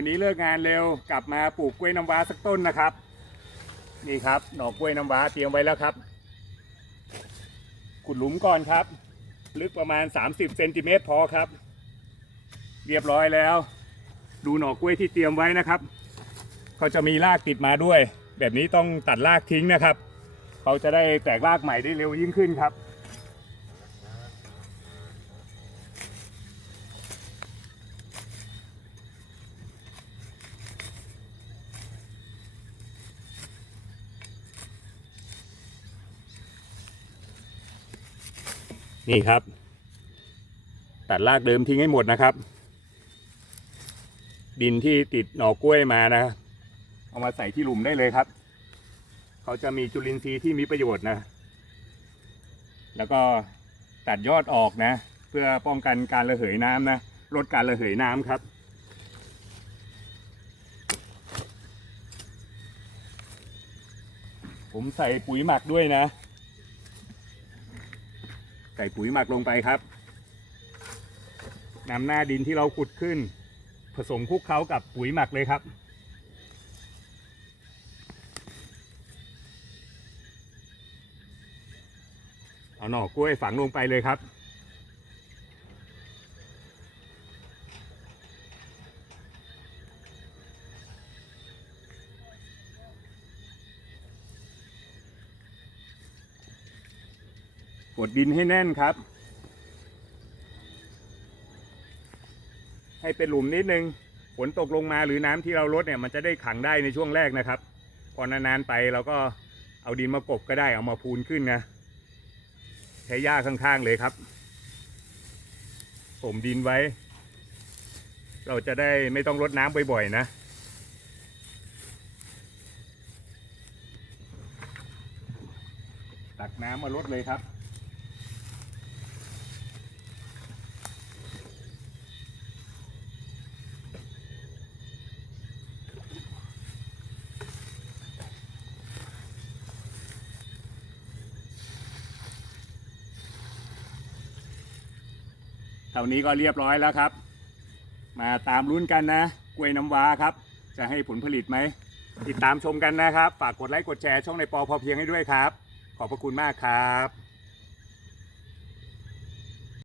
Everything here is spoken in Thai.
วันนี้เลิกงานเร็วกลับมาปลูกกล้วยน้ำว้าสักต้นนะครับ นี่ครับหน่อกล้วยน้ำว้าเตรียมไว้แล้วครับ ขุดหลุมก่อนครับ ลึกประมาณ 30เซนติเมตรพอครับ เรียบร้อยแล้ว ดูหน่อกล้วยที่เตรียมไว้นะครับเขาจะมีรากติดมาด้วย แบบนี้ต้องตัดรากทิ้งนะครับ เขาจะได้แตกรากใหม่ได้เร็วยิ่งขึ้นครับ นี่ครับ ตัดรากเดิมทิ้งให้หมดนะครับ ดินที่ติดหน่อกล้วยมานะ เอามาใส่ที่หลุมได้เลยครับ เขาจะมีจุลินทรีย์ที่มีประโยชน์นะ แล้วก็ตัดยอดออกนะ เพื่อป้องกันการระเหยน้ำนะลดการระเหยน้ำครับผมใส่ปุ๋ยหมักด้วยนะ ใส่ปุ๋ยหมักลงไปครับนำหน้าดินที่เราขุดขึ้น ผสมคลุกเคล้ากับปุ๋ยหมักเลยครับ เอาหน่อกล้วยฝังลงไปเลยครับ กดดินให้แน่นครับ ให้เป็นหลุมนิดนึงฝนตกลงมาหรือน้ำที่เราลดเนี่ยมันจะได้ขังได้ในช่วงแรกนะครับ พอนานๆไปเราก็เอาดินมากบก็ได้เอามาพูนขึ้นนะใช้หญ้าข้างๆเลยครับผมดินไว้ เราจะได้ไม่ต้องรดน้ำบ่อยๆนะ ตักน้ำมาลดเลยครับ เท่านี้ก็เรียบร้อยแล้วครับ มาตามลุ้นกันนะกล้วยน้ำว้าครับ จะให้ผลผลิตไหม ติดตามชมกันนะครับ ฝากกดไลค์กดแชร์ช่องในปอพอเพียงให้ด้วยครับ ขอบพระคุณมากครับ